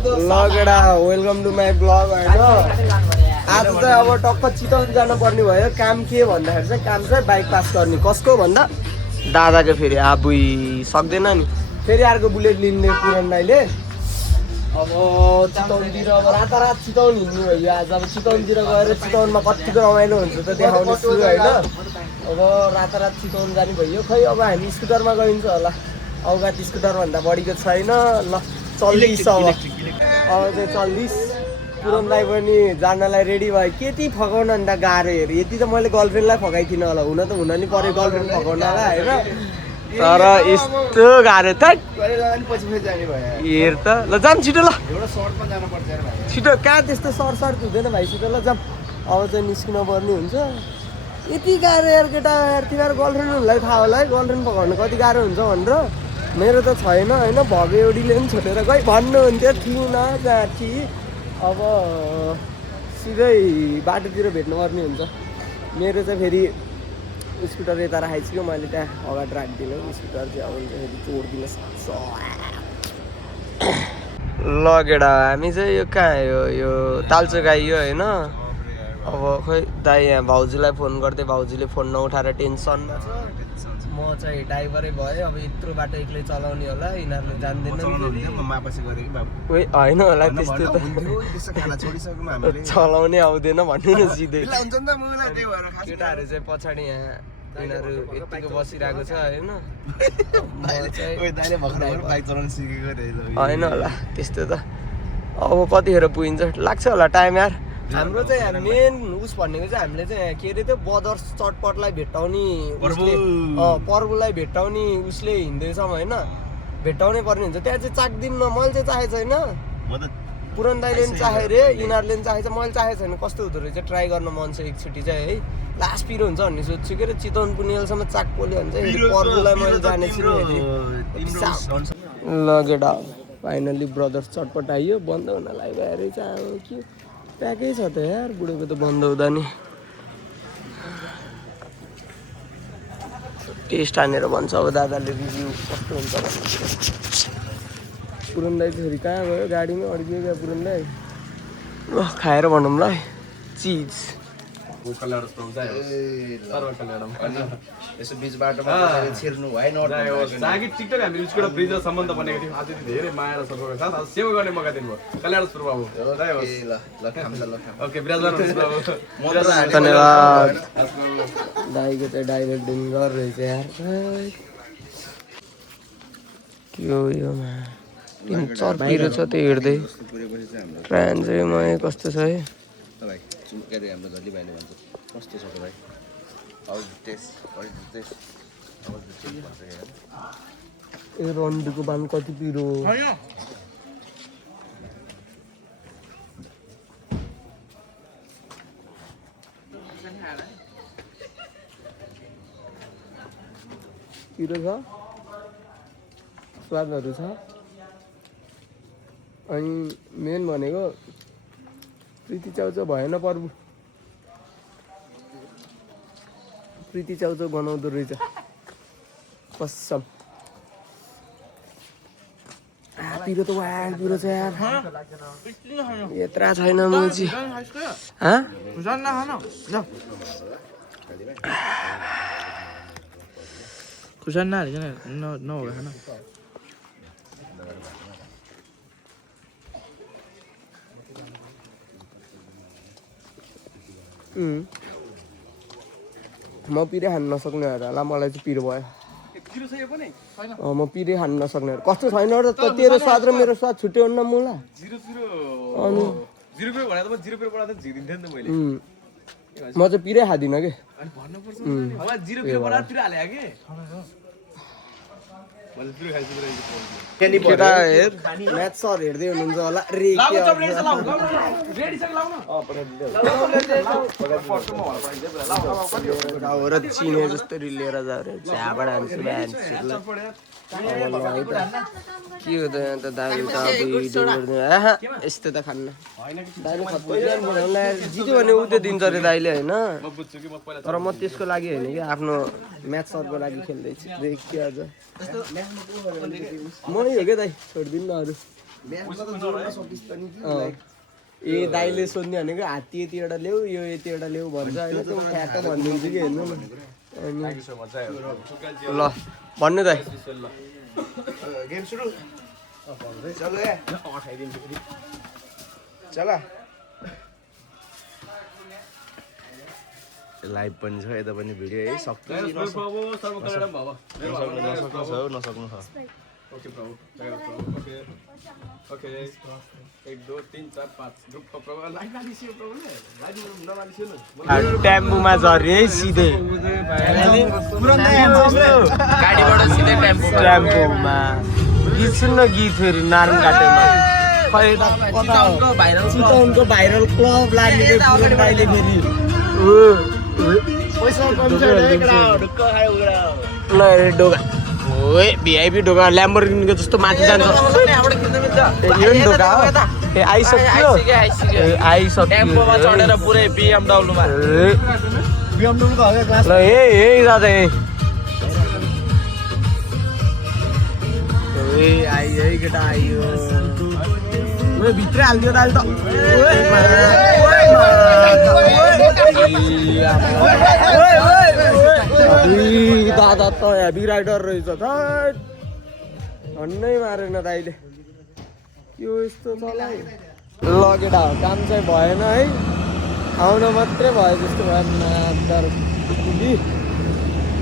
लगेडा welcome to my blog होइन आज चाहिँ अब टक्क चितवन जानुपर्ने भयो काम के भन्दाखेरि चाहिँ काम चाहिँ बाइक पास गर्ने कसको भन्दा दादाको फेरि आबुई सक्दैन नि फेरि अर्को बुलेट लिने पुरान दाइले अब चितवनतिर अब रातारात चितवन हिँड्नु भयो आज अब चितवनतिर गएर चितवनमा कतिको रमाइलो हुन्छ त देखाउने छु होइन अब रातारात चितवन जाने भयो खै अब हामी स्कुटरमा गइन्छ होला औकात स्कुटरभन्दा बढीको छैन ल चल्लिस अब चाहिँ 40 पुरन दाइ पनि जानलाई रेडी भयो केटी फकाउन अन्त गाह्रो हेर यति त मैले गर्लफ्रेन्डलाई फकाइथिनँ होला हुन त हुन नि पऱ्यो गर्लफ्रेन्ड फकाउनलाई होइन तर यस्तो गाह्रो त हेर त ल जाम छिटो ल छिटो कहाँ त्यस्तो सर्ट हुँदैन भाइ छिटो ल जाम अब चाहिँ निस्किन पर्ने हुन्छ यति गाह्रो यार केटा यार तिमीहरू गर्लफ्रेन्डहरूलाई थाहा होला है गर्लफ्रेन्ड पकाउनु कति गाह्रो हुन्छ भनेर मेरो त छैन होइन भव्य एउटीले पनि छोडेर गई भन्नुहुन्थ्यो थिएन जाँची अब सिधै बाटोतिर भेट्नुपर्ने हुन्छ मेरो चाहिँ फेरि स्कुटर यता राखेको छु मैले त्यहाँ अगाडि राखिदिनु स्कुटर चाहिँ अब फेरि चोडिदिन सक्छ लगेडा हामी चाहिँ यो कहाँ यो तालचोक आइयो होइन अब खोइ दाइ यहाँ भाउजूलाई फोन गर्दै भाउजूले फोन नउठाएर टेन्सनमा छ म चाहिँ ड्राइभरै भयो अब यत्रो बाटो एक्लै चलाउने होला यिनीहरूले जान्दैन होइन होला त्यस्तो त चलाउनै आउँदैन भन्नु न सिधै केटाहरू चाहिँ पछाडि यहाँ यिनीहरू यतिको बसिरहेको छ होइन होला त्यस्तो त अब कतिखेर पुगिन्छ लाग्छ होला टाइम यार हाम्रो चाहिँ मेन उस भनेको चाहिँ हामीले चाहिँ के अरे त्यो बदर्स चटपटलाई भेट्टाउने उसले पर्वलाई भेट्टाउने उसले हिँड्दैछौँ होइन भेट्टाउनै पर्ने हुन्छ त्यहाँ चाहिँ चाख्दिउँ न मैले चाहिँ चाहेको छैन पुरन दाइले पनि चाहे रे यिनीहरूले पनि चाहेको छ मैले चाहेको छैन कस्तो हुँदो रहेछ ट्राई गर्न मन छ एकचोटि चाहिँ है लास्ट पिरो हुन्छ भन्ने सोध्छु के अरे चितवन पुग्नेसम्म चाक पोल्यो भने चाहिँ पर्वलाई मैले जानेछु लगेडा फाइनल्ली ब्रदर्स चटपट आइयो बन्द हुन लाग्यो रहेछ अब के प्याकै छ त यार बुढोको त बन्द हुँदा नि टेस्ट हानेर भन्छ अब दादाले रिभ्यू कस्तो हुन्छ पुरन दाइ चाहिँ फेरि कहाँ गयो गाडीमै अड्कियो क्या पुरन दाइ ल खाएर भनौँ ल चिज यसो बिच बाटोमा छिर्नु भएन टिकटक हामीले उसको ब्रिज सम्बन्ध बनेको थियौँ आज धेरै माया र सम्पर्क साथ सेवा गर्ने मौका दिनुभयो कल्याणपुर बाबु ओके धन्यवाद दाइको चाहिँ डाइभर्टिङ गरिरहेछ यार के हो यो चर्किलो छ त्यो हिँड्दै ट्रेन चाहिँ म कस्तो छ है कस्तो छ भाइ ए रन्डुको बान कति पिरो पिरो छ स्वादहरू छ अनि मेन भनेको प्रीति चाउचाउ भएन पर्व प्रीति चाउचाउ बनाउँदो रहेछ कसम पिरो त वाह पिरो छ यार यत्रा छैन मुजी खुर्सानी नहालिकन नहोगा खाना म पिरे खान नसक्ने होला मलाई चाहिँ पिरो भयो म पिरे खान नसक्ने कस्तो छैन र तेरो स्वाद र मेरो स्वाद छुट्यो न मुला म चाहिँ पिरै खाँदिनँ कि केटा हेर म्याथ सर हेर्दै हुनुहुन्छ होला र चिने जस्तै लिएर जाऊ झ्याबाट हान्छु के हो त यहाँ त दाइले त यस्तो त खान्न दाइले जित्यो भने उ त्यो दिन्छ अरे दाइले होइन तर म त्यसको लागि होइन कि आफ्नो म्याथ सरको लागि खेल्दैछु के आज मै हो क्या दाइ छोडिदिनु न अरू ए दाइले सोध्ने भनेको हात्ती यति एउटा ल्याऊ यो यति एउटा ल्याऊ भन्छ होइन त्यो ठ्याक्क भनिदिन्छु कि हेर्नु न ल भन्नु त गेम सुरु चल लाइभ पनि छ यता पनि भिडियो है सक्नु नसक्नु छ ओके प्रभु ओके 1 2 3 4 5 ग्रुप को प्रभु लाइट नलिसियो प्रभुले लाइट नलिसियो न टेम्पोमा झर्ने है सिधै गाडीबाट सिधै टेम्पोमा गीत सुन्न गीत फेरि नारायण घाटेमा खै चितवनको भाइरल चितवनको भाइरल क्लब लाग्ने पुरन दाइले फेरि ल ढोका ओए भिआइपी ढोका ल्याम्बोर्गिनीको जस्तो माथि जान्छ यो नि ढोका हो ए आइसक्यो टेम्पोमा चढेर पुरै BMW मा ल हे दादा ए आइयो है केटा आइयो ओए भित्र हाल्दियो दाल त दादा त हेभी राइडर रहेछ त झन्नै मारेन दाइले यो यस्तो चलाइ ल केटा काम चाहिँ भएन है आउन मात्रै भयो जस्तो भयो नादर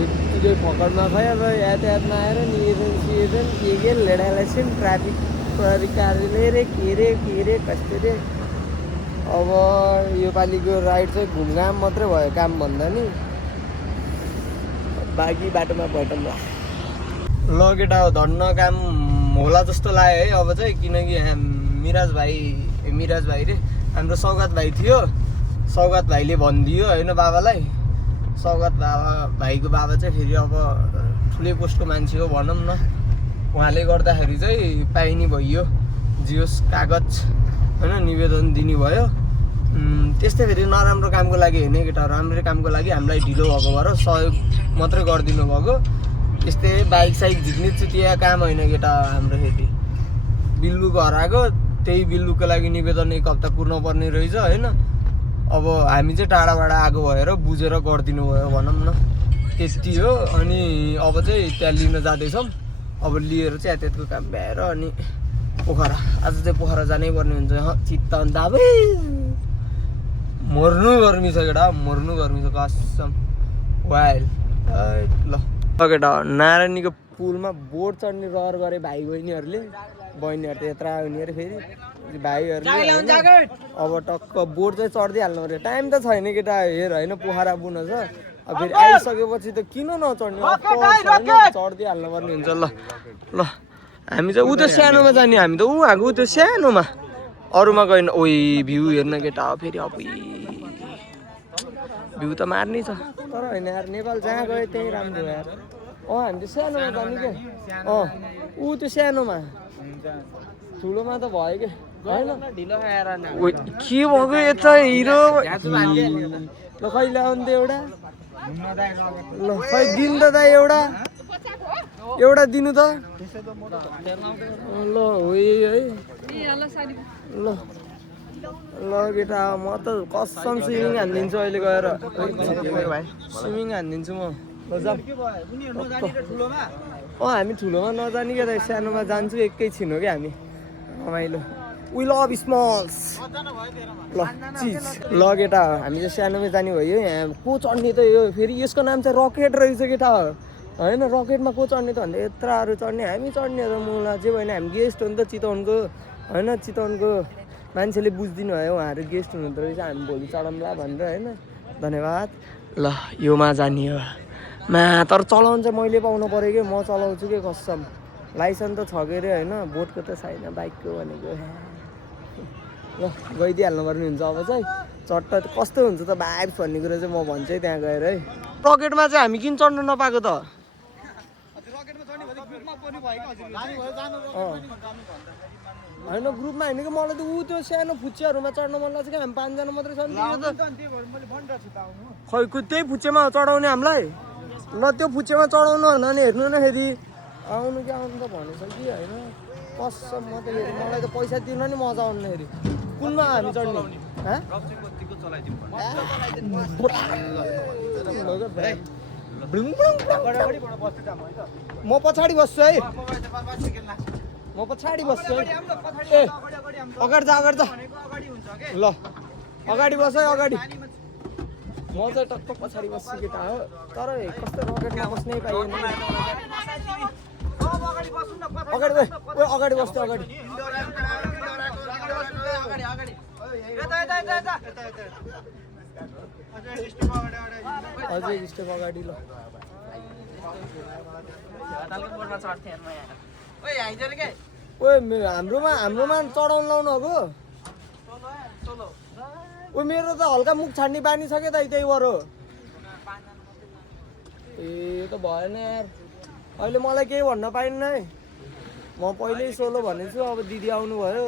यत्तिकै पकडमा खयो अब यातायातमा आएर निवेदन के लेडालेसन ट्राफिक प्रहरी कार्यालय रे के रे कस्तो रे अब योपालिको राइड चाहिँ घुमघाम मात्रै भयो काम भन्दा नि बाँकी बाटोमा भटौँ ल केटा धन्न काम होला जस्तो लाग्यो है अब चाहिँ किनकि मिराज भाइ रे हाम्रो सौगात भाइ थियो सौगात भाइले भनिदियो होइन बाबालाई सौगात भाइको बाबा चाहिँ फेरि अब ठुलै पोस्टको मान्छे हो भनौँ न उहाँले गर्दाखेरि चाहिँ पाइने भइयो जियोस् कागज होइन निवेदन दिनुभयो त्यस्तै फेरि नराम्रो कामको लागि होइन केटा राम्रो कामको लागि हामीलाई ढिलो भएको भएर सहयोग मात्रै गरिदिनु भएको त्यस्तै बाइक साइक झिक्ने चुतिया काम होइन केटा हाम्रो फेरि बिल्लुको हराएको त्यही बिल्लुको लागि निवेदन 1 हप्ता कुर्नु पर्ने रहेछ होइन अब हामी चाहिँ टाढाबाट आएको भएर बुझेर गरिदिनु भयो भनौँ न त्यति हो अनि अब चाहिँ त्यहाँ लिन जाँदैछौँ अब लिएर चाहिँ यातायातको काम भ्याएर अनि पोखरा आज चाहिँ पोखरा जानै पर्ने हुन्छ चित्त दाबै मर्नु गर्मी छ केटा मर्नु गर्मी छ कसम वाइल ल केटा नारायणीको पुलमा बोट चढ्ने रहर गरे भाइ बहिनीहरूले त यत्रा हुने अरे फेरि भाइहरूले अब टक्क बोट चाहिँ चढिदिइहाल्नु पऱ्यो टाइम त छैन केटा हेर होइन पोखरा बुन छ अब फेरि आइसकेपछि त किन नचढ्ने चढिदिइहाल्नु पर्ने हुन्छ ल हामी चाहिँ ऊ त सानोमा जाने हामी त ऊ आएको त्यो सानोमा अरूमा गएन ओइ भ्यू हेर्न केटा हो फेरि अब भ्यू त मार्नै छ तर होइन यार नेपाल जहाँ गयो त्यही राम्रो यार हामी त सानोमा जाने क्या ऊ त्यो सानोमा ठुलोमा त भयो क्या होइन के भएको यता हिरो ल कहिले आउँथ्यो एउटा ल खै दिनु त दाइ एउटा दिनु त ल हो है ल केटा म त कसम स्विमिङ हानिदिन्छु अहिले गएर स्विमिङ हानिदिन्छु म हामी ठुलोमा नजाने क्या त सानोमा जान्छु एकैछिन हो क्या हामी रमाइलो वी लभ स्मल्स ल चिज ल केटा हामी चाहिँ सानोमै जाने भयो यहाँ को चढ्ने त यो फेरि यसको नाम चाहिँ रकेट रहेछ केटा होइन रकेटमा को चढ्ने त भन्दा यत्राहरू चढ्ने हामी चढ्ने र मलाई जे भएन हामी गेस्ट हो नि त चितवनको होइन चितवनको मान्छेले बुझिदिनु भयो उहाँहरू गेस्ट हुनुहुँदो रहेछ हामी भोलि चढौँला भनेर होइन धन्यवाद ल योमा जाने हो तर चलाउनु चाहिँ मैले पाउनु पऱ्यो कि म चलाउँछु कि कसम लाइसेन्स त छ के अरे होइन बोटको त छैन बाइकको भनेको ल गइदिइहाल्नु पर्ने हुन्छ अब चाहिँ चट्ट कस्तो हुन्छ त भाइब्स भन्ने कुरो चाहिँ म भन्छु है त्यहाँ गएर है रकेटमा चाहिँ हामी किन चढ्नु नपाएको त होइन ग्रुपमा होइन कि मलाई त ऊ त्यो सानो फुच्चेहरूमा चढ्न मन लाग्छ कि हामी 5 जना मात्रै छ नि खै त्यही फुच्चेमा चढाउने हामीलाई ल त्यो फुच्चेमा चढाउनु होइन भने हेर्नु न फेरि आउनु कि आउनु त भनेछ कि होइन कसम म त हेरि मलाई त पैसा दिन नि मजा आउनु हेरि कुनमा हामी चढ्ने म पछाडि बस्छु है म पछाडि बस्छु है ए अगाडि जा ल अगाडि बस है अगाडि म चाहिँ टक्क पछाडि बस्छु केटा हो तर कस्तो रकेटमा बस्नै पाइएन अगाडि अगाडि बस्छु अगाडि अझै स्टेप अगाडि ल हाम्रोमा चढाउनु लाउनु अब मेरो त हल्का मुख छाड्ने बानी छ क्या त त्यही भएर ए त भएन यार अहिले मलाई केही भन्न पाइन्न है म पहिल्यै सोलो भनेछु अब दिदी आउनु भयो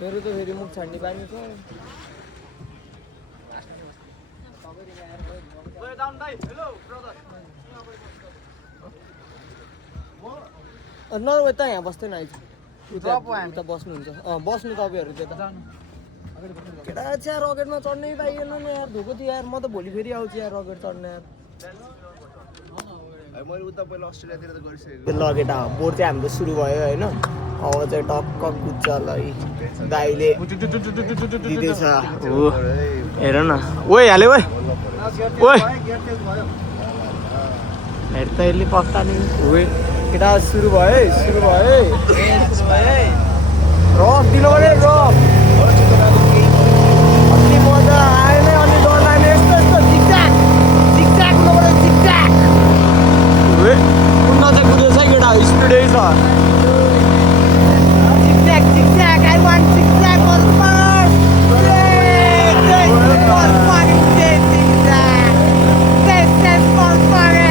मेरो त फेरि मुख छाड्ने बानी छ नभए त यहाँ बस्दैन आइज उता बस्नुहुन्छ बस्नु तपाईँहरू त्यता केटा चाहिँ रकेटमा चढ्नै पाइएन नि यार धोको थियो यार म त भोलि फेरि आउँछु यार रकेट चढ्न यार मैले उता पहिला अस्ट्रेलियातिर त गरिसकेको ल केटा बोर्ड चाहिँ हाम्रो सुरु भयो होइन अब चाहिँ टक्क कुद्छ ल दाइले दिँदैछ हेर न ओइ हाल्यो ओइ ओइ हेर त यसले पत्ता नि ओइ केटा सुरु भयो रफ दिनु पऱ्यो रफ अस्ति मजा आएन अनि डर लाग्ने यस्तो झिकझ्याक हुनु पऱ्यो झिकझ्याक कुद्न चाहिँ कुदेछ केटा स्पिडै छ झिकझ्याक I want zigzag on first This is for fire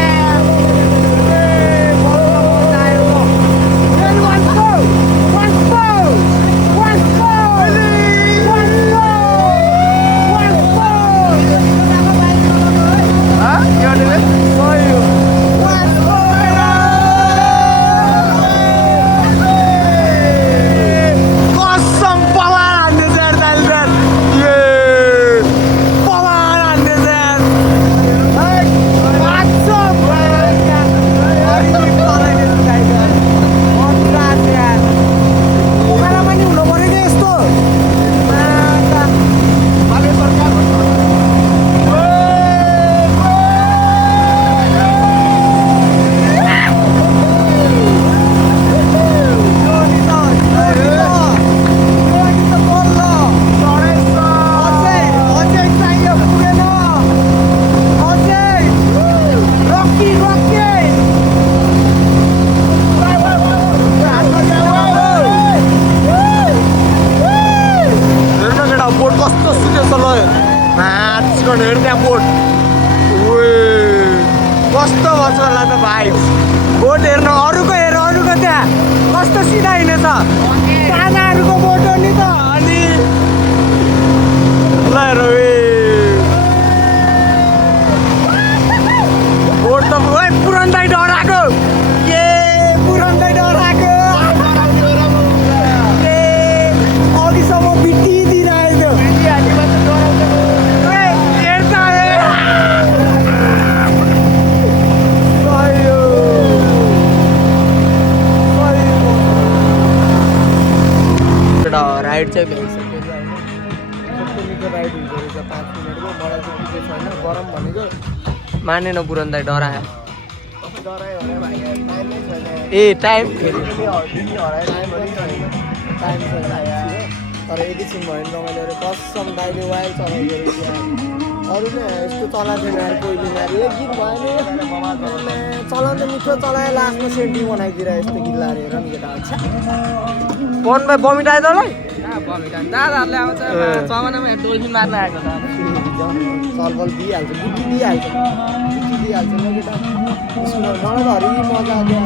कस्तो भन्छ होला त भाइ बोट हेर्नु अरूको त्यहाँ कस्तो सिधा हिँडेछ दादाहरूको बोट हो नि त अनि ल बोट त पुरन्दै डराएको पुरन्दै डराएको अघिसम्म बिटिदिरहेको राइड चाहिँ भ्याइसक्यो होइन कस्तो मिठो राइड हुँदो रहेछ 5 मिनटको मलाई चाहिँ ठिकै छैन गरम भनेको मानेन पुरन्दै डरायो ए टाइम टाइम छैन तर एकैछिन भयो नि रमाइलो कसम दाइले वाइल चलाउँदो रहेछ अरूले यस्तो चलाएको थिएन यार कोहीले यार एक गीत भयो नि चलाउँदा मिठो चलायो लास्टमा सेन्टी बनाइदिएर यस्तो गीत लाएर हेर नि केटा फोन भाइ बमिट आयो तँलाई दादाहरूले आउँछ चमानामा डोल्फिन मार्न आएको त चलबल दिइहाल्छ बुटी दिइहाल्छ न केटा मलाई त हरि मजा आयो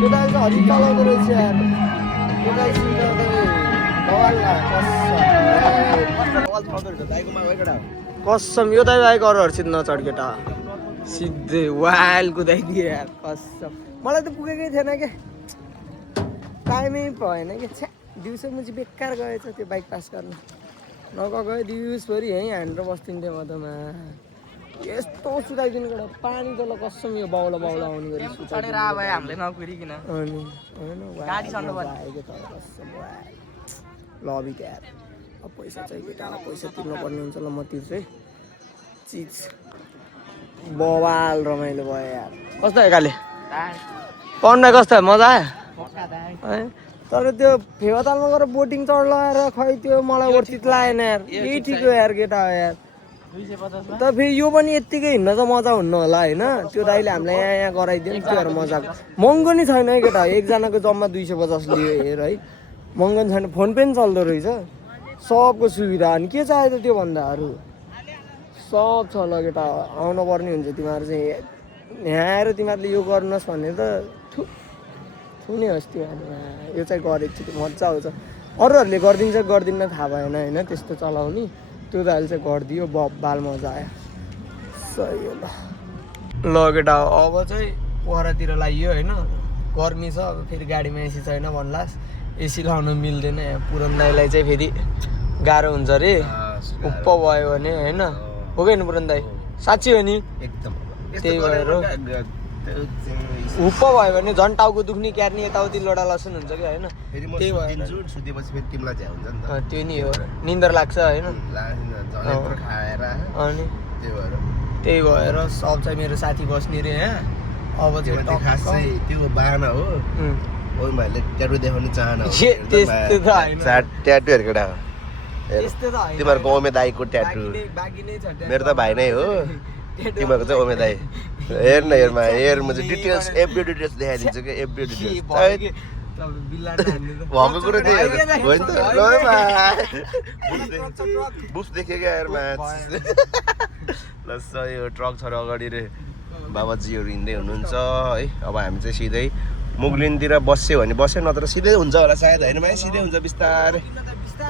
केटाले चाहिँ हरि चलाउँदो रहेछ यार केटा कसम यो दाइ भाइ गरहरू सिध नचढ केटा सिधै वाइल कुदाइदियो यार कसम मलाई त पुगेकै थिएन क्या टाइमै भएन कि छ्या दिउँसो म चाहिँ बेकार गएछ त्यो बाइक पास गर्न नगएको दिउँसभरि यहीँ हानेर बस्थिन्थेँ म त यस्तो सुताइदिनु केटा पानी त ल कसम यो बाउला बाउला आउने गरी चढेर अब हामीले नकुरिकन अनि होइन गाडी चढ्नु पर्ने। आएको तर कसम लबी ट्याप अब पैसा चाहिँ केटा पैसा तिर्नुपर्ने हुन्छ ल म तिर्छु है चिज बवाल रमाइलो भयो यार कस्तो आयो काले पढ्न कस्तो मजा आयो है तर त्यो फेवातालमा गएर बोटिङ चढ लगाएर खै त्यो मलाई वर्चित लागेन यार यही ठिक हो यार केटा हो यार त फेरि यो पनि यत्तिकै हिँड्न त मजा हुन्न होला होइन त्यो दाइले हामीलाई यहाँ गराइदियो नि त्यो मजाको महँगो नि छैन है केटा एकजनाको जम्मा 250 लियो हेर है महँगो नि छैन फोन पे पनि चल्दो रहेछ सबको सुविधा अनि के चाहियो त त्योभन्दा अरू सब छ ल केटा आउनु पर्ने हुन्छ तिमीहरू चाहिँ यहाँ आएर तिमीहरूले यो गर्नुहोस् भने त थुने होस् तिमीहरू यो चाहिँ गरेको छु मजा आउँछ अरूहरूले गरिदिन्छ गर्दिन्न थाहा भएन होइन त्यस्तो चलाउने त्यो त अहिले चाहिँ गरिदियो बाल मजा आयो सही हो ल केटा अब चाहिँ पोखरातिर लाग्यो होइन गर्मी छ अब फेरि गाडीमा एसी छैन भन्लास् एसी लाउनु मिल्दैन पुरन दाईलाई चाहिँ फेरि गाह्रो हुन्छ अरे उप्प भयो भने होइन हो कि पुरन दाई साँच्ची हो नि एकदम त्यही भएर उप्प भयो भने झन् टाउको दुख्ने क्यार्ने यताउति लोडा लसन हुन्छ कि होइन फेरि म त्यही भएर सुतिन्छु सुतेपछि फेरि तिमीलाई झ्याउ हुन्छ नि त त्यो नि हो निन्द्रा लाग्छ होइन झन् खाएर अनि त्यही त्यही भएर भएर सब चाहिँ मेरो साथी बस्ने रे यहाँ अब त्यो चाहिँ खास चाहिँ त्यो बाहना हो ओइ भाइले ट्याटु देखाउने चाहना हो त्यस्तो त होइन ट्याटुहरूको डा त्यस्तो त होइन तिमीहरूको ओमे दाईको ट्याटु बाँकी नै छ मेरो त भाइ नै हो तिमीहरूको चाहिँ ओमे दाई हेर न हेरमा हेर म चाहिँ डिटेल्स एभ्री डिटेल्स देखाइदिन्छु कि एभ्री डिटेल्स भएको कुरो त्यही हो नि त बुस देख्यो क्या हेरमा ल सही हो ट्रक छ र अगाडि रे बाबाजीहरू हिँड्दै हुनुहुन्छ है अब हामी चाहिँ सिधै मुगलिनतिर बस्यो भने बस्यो नत्र सिधै हुन्छ होला सायद होइन भाइ सिधै हुन्छ बिस्तारै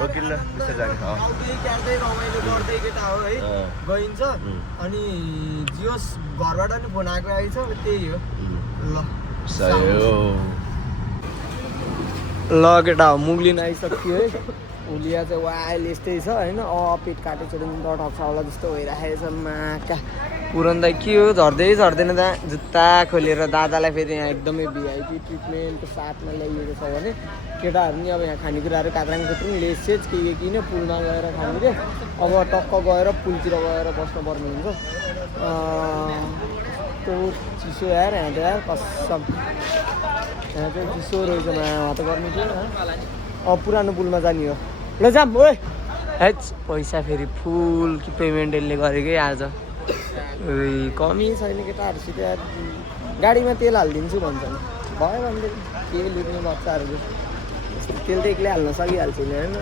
हो कि ल बिस्तारै जाने गर्दै केटा हो है गइन्छ अनि जियोस् घरबाट नि फोन आएको आइछ त्यही हो ल सही हो ल केटा हो मुगलिन आइसक्यो है हुलिया चाहिँ वाइल यस्तै छ होइन पेट काटे छोड्यो ठक्छ होला जस्तो भइराखेको छ माका पुरन्दा के हो झर्दै झर्दैन त्यहाँ जुत्ता खोलेर दादालाई फेरि यहाँ एकदमै भिआइपी ट्रिटमेन्टको साथमा ल्याइएको छ भने केटाहरू नि अब यहाँ खानेकुराहरू काक्राङ कुत्रु लेसेज के किन पुलमा गएर खाने रे अब टक्क गएर पुलतिर गएर बस्नुपर्ने हुन्छ त्यो चिसो यार यहाँ त यार कसम यहाँ चाहिँ चिसो रहेछ त गर्नु थियो अब पुरानो पुलमा जाने हो ल जाम ओ हेच पैसा फेरि फुल कि पेमेन्ट यसले गरेकै आज कमी छैन केटाहरूसित गाडीमा तेल हालिदिन्छु भन्छन् भयो भनेदेखि के लुट्ने बच्चाहरूको तेल त एक्लै हाल्न सकिहाल्छ नि होइन